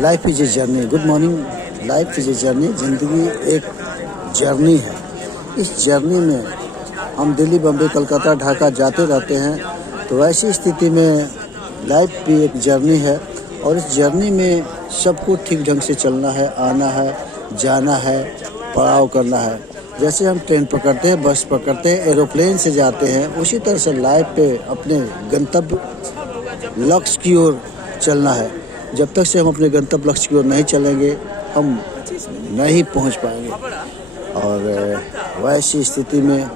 Life is a journey. Good morning. Life is a journey. ज़िंदगी एक journey है। इस जर्नी में हम दिल्ली, बम्बई, कलकत्ता, ढाका जाते रहते हैं। तो ऐसी स्थिति में लाइफ भी एक जर्नी है और इस जर्नी में सबको ठीक ढंग से चलना है, आना है, जाना है, पड़ाव करना है। जैसे हम ट्रेन पकड़ते हैं, बस पकड़ते हैं, एरोप्लेन से जाते हैं, उसी तरह से लाइफ पे अपने गंतव्य लक्ष्य की ओर चलना है। जब तक से हम अपने गंतव्य लक्ष्य की ओर नहीं चलेंगे हम नहीं पहुंच पाएंगे। और वैसी स्थिति में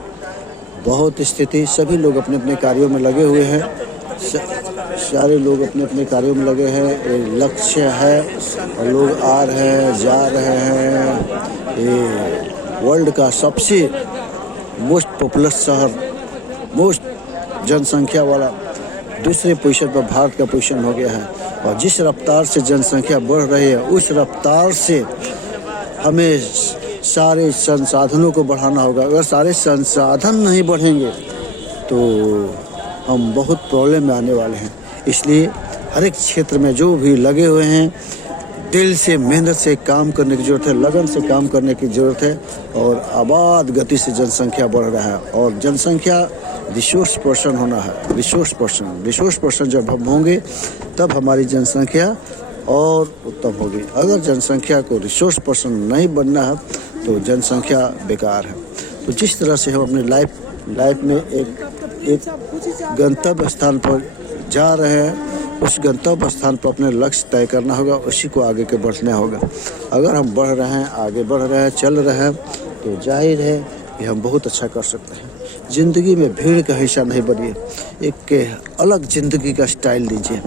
बहुत स्थिति सभी लोग अपने अपने कार्यों में लगे हुए हैं। सारे लोग अपने अपने कार्यों में लगे हैं। लक्ष्य है और लोग आ रहे हैं, जा रहे हैं। ये वर्ल्ड का सबसे मोस्ट पॉपुलर शहर, मोस्ट जनसंख्या वाला दूसरे पोजीशन पर भारत का पोजीशन हो गया है। और जिस रफ्तार से जनसंख्या बढ़ रही है उस रफ्तार से हमें सारे संसाधनों को बढ़ाना होगा। अगर सारे संसाधन नहीं बढ़ेंगे तो हम बहुत प्रॉब्लम में आने वाले हैं। इसलिए हर एक क्षेत्र में जो भी लगे हुए हैं दिल से, मेहनत से काम करने की ज़रूरत है, लगन से काम करने की ज़रूरत है। और आबाद गति से जनसंख्या बढ़ रहा है और जनसंख्या रिसोर्स पर्सन होना है। रिसोर्स पर्सन जब हम होंगे तब हमारी जनसंख्या और उत्तम होगी। अगर जनसंख्या को रिसोर्स पर्सन नहीं बनना है तो जनसंख्या बेकार है। तो जिस तरह से हम अपने लाइफ में एक गंतव्य स्थान पर जा रहे हैं, उस गंतव्य स्थान पर अपने लक्ष्य तय करना होगा, उसी को आगे के बढ़ना होगा। अगर हम बढ़ रहे हैं, आगे बढ़ रहे हैं, चल रहे हैं तो जाहिर है कि हम बहुत अच्छा कर सकते हैं। ज़िंदगी में भीड़ का हिस्सा नहीं बनिए, एक अलग ज़िंदगी का स्टाइल लीजिए।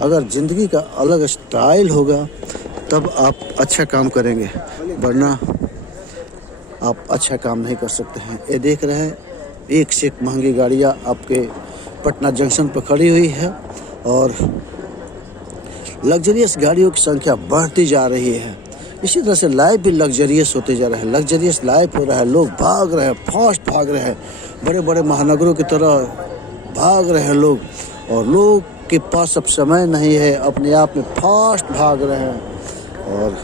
अगर ज़िंदगी का अलग स्टाइल होगा तब आप अच्छा काम करेंगे, वरना आप अच्छा काम नहीं कर सकते हैं। ये देख रहे हैं एक से एक महंगी गाड़ियाँ आपके पटना जंक्शन पर खड़ी हुई है और लग्जरियस गाड़ियों की संख्या बढ़ती जा रही है। इसी तरह से लाइफ भी लग्जरियस होते जा रहा है। लग्जरियस लाइफ हो रहा है, लोग भाग रहे हैं, फास्ट भाग रहे हैं, बड़े बड़े महानगरों की तरह भाग रहे हैं लोग। और लोग के पास अब समय नहीं है, अपने आप में फास्ट भाग रहे हैं। और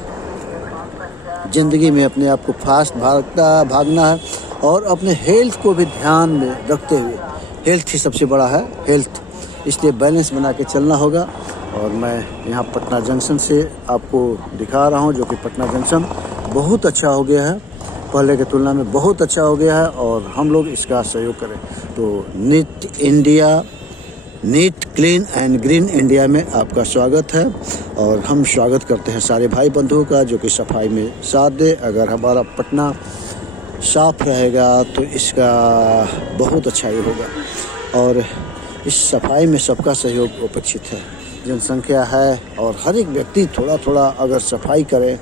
ज़िंदगी में अपने आप को फास्ट भागना है और अपने हेल्थ को भी ध्यान में रखते हुए, हेल्थ ही सबसे बड़ा है, हेल्थ, इसलिए बैलेंस बना के चलना होगा। और मैं यहाँ पटना जंक्शन से आपको दिखा रहा हूँ, जो कि पटना जंक्शन बहुत अच्छा हो गया है, पहले की तुलना में बहुत अच्छा हो गया है और हम लोग इसका सहयोग करें। तो neat clean and green India में आपका स्वागत है और हम स्वागत करते हैं सारे भाई बंधुओं का जो कि सफाई में साथ दे। अगर हमारा पटना साफ रहेगा तो इसका बहुत अच्छा ही होगा। और इस सफाई में सबका सहयोग अपेक्षित है। जनसंख्या है और हर एक व्यक्ति थोड़ा थोड़ा अगर सफाई करे,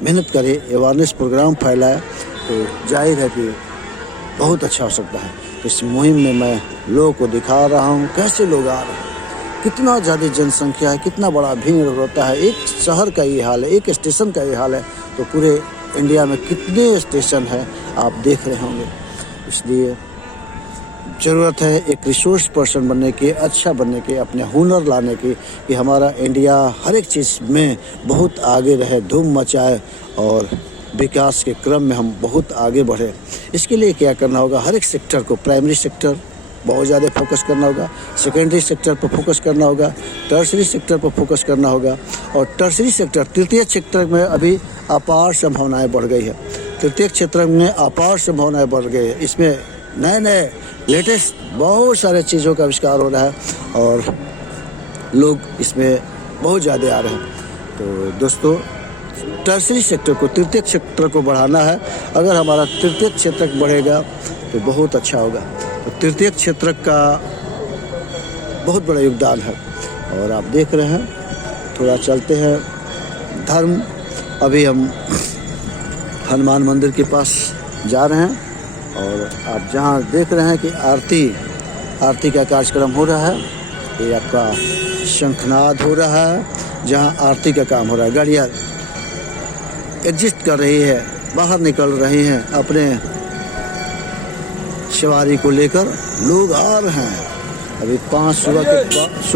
मेहनत करे, अवेयरनेस प्रोग्राम फैलाए तो जाहिर है कि बहुत अच्छा हो सकता है। इस मुहिम में मैं लोगों को दिखा रहा हूँ कैसे लोग आ रहे हैं, कितना ज़्यादा जनसंख्या है, कितना बड़ा भीड़ होता है। एक शहर का ये हाल है, एक स्टेशन का ये हाल है, तो पूरे इंडिया में कितने स्टेशन हैं आप देख रहे होंगे। इसलिए ज़रूरत है एक रिसोर्स पर्सन बनने की, अच्छा बनने की, अपने हुनर लाने की, कि हमारा इंडिया हर एक चीज़ में बहुत आगे रहे, धूम मचाए और विकास के क्रम में हम बहुत आगे बढ़े। इसके लिए क्या करना होगा, हर एक सेक्टर को, प्राइमरी सेक्टर बहुत ज़्यादा फोकस करना होगा, सेकेंडरी सेक्टर पर फोकस करना होगा, टर्सरी सेक्टर पर फोकस करना होगा। और टर्सरी सेक्टर, तृतीय क्षेत्र में अभी अपार संभावनाएं बढ़ गई है। तृतीय क्षेत्र में अपार संभावनाएं बढ़ गई है। इसमें नए नए लेटेस्ट बहुत सारे चीज़ों का आविष्कार हो रहा है और लोग इसमें बहुत ज़्यादा आ रहे हैं। तो दोस्तों, टर्सरी सेक्टर को, तृतीय क्षेत्र को बढ़ाना है। अगर हमारा तृतीय क्षेत्र बढ़ेगा तो बहुत अच्छा होगा। तो तृतीय क्षेत्र का बहुत बड़ा योगदान है। और आप देख रहे हैं, थोड़ा चलते हैं धर्म। अभी हम हनुमान मंदिर के पास जा रहे हैं और आप जहां देख रहे हैं कि आरती का कार्यक्रम हो रहा है, ये आपका शंखनाद हो रहा है, जहां आरती का काम हो रहा है। गाड़ियाँ एग्जिस्ट कर रही है, बाहर निकल रही हैं, अपने सवारी को लेकर लोग आ रहे हैं। अभी 5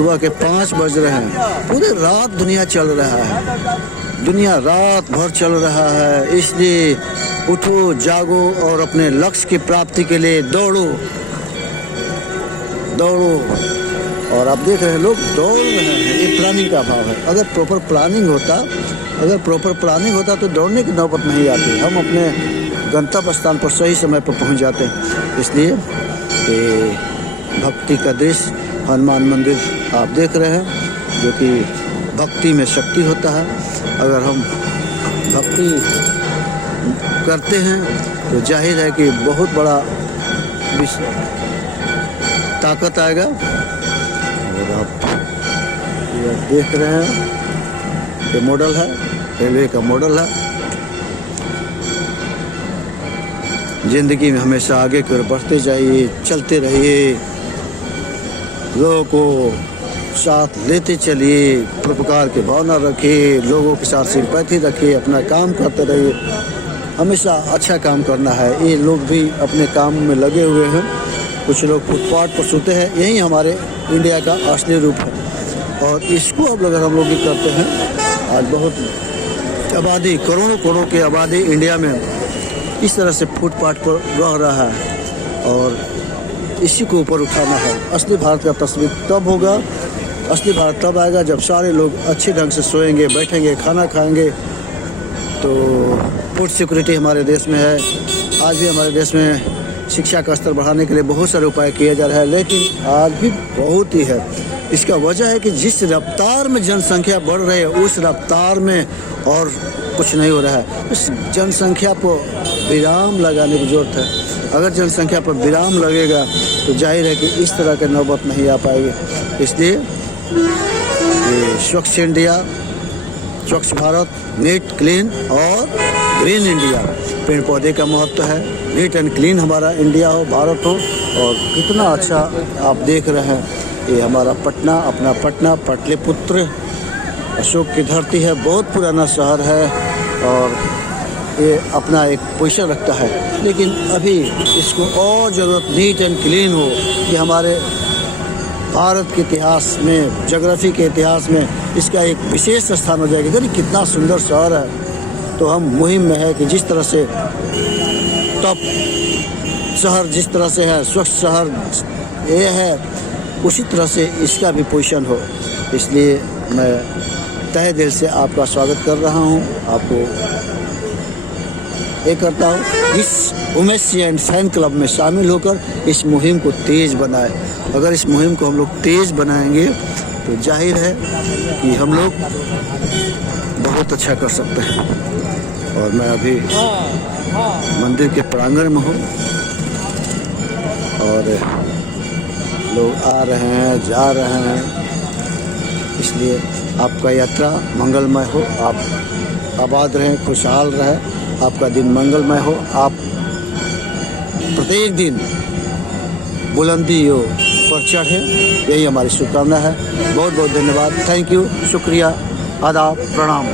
सुबह के 5 बज रहे हैं। पूरे रात दुनिया चल रहा है, दुनिया रात भर चल रहा है। इसलिए उठो, जागो और अपने लक्ष्य की प्राप्ति के लिए दौड़ो दौड़ो। और आप देख रहे हैं लोग दौड़ रहे हैं, ये प्लानिंग का अभाव है। अगर प्रॉपर प्लानिंग होता तो दौड़ने की नौबत नहीं आती। हम अपने गंतव्य स्थान पर सही समय पर पहुंच जाते हैं। इसलिए ये भक्ति का दृश्य हनुमान मंदिर आप देख रहे हैं, जो कि भक्ति में शक्ति होता है। अगर हम भक्ति करते हैं तो जाहिर है कि बहुत बड़ा ताकत आएगा। और आप ये देख रहे हैं, ये मॉडल है, रेलवे का मॉडल है। जिंदगी में हमेशा आगे की ओर बढ़ते जाइए, चलते रहिए, लोगों को साथ लेते चलिए, परोपकार की भावना रखिए, लोगों के साथ सिंपैथी रखिए, अपना काम करते रहिए। हमेशा अच्छा काम करना है। ये लोग भी अपने काम में लगे हुए हैं। कुछ लोग फुटपाथ पर सोते हैं, यही हमारे इंडिया का असली रूप है। और इसको अब अगर हम लोग भी करते हैं, आज बहुत आबादी, करोड़ों की आबादी इंडिया में इस तरह से फुटपाथ पर रह रहा है और इसी को ऊपर उठाना है। असली भारत का तस्वीर तब होगा, असली भारत तब आएगा जब सारे लोग अच्छे ढंग से सोएंगे, बैठेंगे, खाना खाएंगे। तो फूड सिक्योरिटी हमारे देश में है। आज भी हमारे देश में शिक्षा का स्तर बढ़ाने के लिए बहुत सारे उपाय किए जा रहे हैं, लेकिन आज भी बहुत ही है। इसका वजह है कि जिस रफ्तार में जनसंख्या बढ़ रही है, उस रफ्तार में और कुछ नहीं हो रहा है। उस जनसंख्या पर विराम लगाने की जरूरत है। अगर जनसंख्या पर विराम लगेगा तो जाहिर है कि इस तरह के नौबत नहीं आ पाएगी। इसलिए ये स्वच्छ इंडिया, स्वच्छ भारत, नीट, क्लीन और ग्रीन इंडिया, पेड़ पौधे का महत्व है। नीट एंड क्लीन हमारा इंडिया हो, भारत हो। और कितना अच्छा आप देख रहे हैं, ये हमारा पटना, अपना पटना, पाटलिपुत्र, अशोक की धरती है, बहुत पुराना शहर है और ये अपना एक पोजीशन रखता है। लेकिन अभी इसको और ज़रूरत नीट एंड क्लीन हो कि हमारे भारत के इतिहास में, ज्योग्राफी के इतिहास में इसका एक विशेष स्थान हो जाएगा। देखिए कितना सुंदर शहर है। तो हम मुहिम में है कि जिस तरह से टॉप शहर जिस तरह से है, स्वच्छ शहर ये है, उसी तरह से इसका भी पोजीशन हो। इसलिए मैं तहे दिल से आपका स्वागत कर रहा हूँ, आपको ये करता हूँ इस Umesh Singh and fan club में शामिल होकर इस मुहिम को तेज़ बनाए। अगर इस मुहिम को हम लोग तेज़ बनाएंगे तो जाहिर है कि हम लोग बहुत अच्छा कर सकते हैं। और मैं अभी मंदिर के प्रांगण में हूँ और लोग आ रहे हैं, जा रहे हैं। इसलिए आपका यात्रा मंगलमय हो, आप आबाद रहें, खुशहाल रहें, आपका दिन मंगलमय हो। आप प्रत्येक दिन बुलंदियों पर चढ़ें, यही हमारी शुभकामना है। बहुत बहुत धन्यवाद, थैंक यू, शुक्रिया, आदाब, प्रणाम।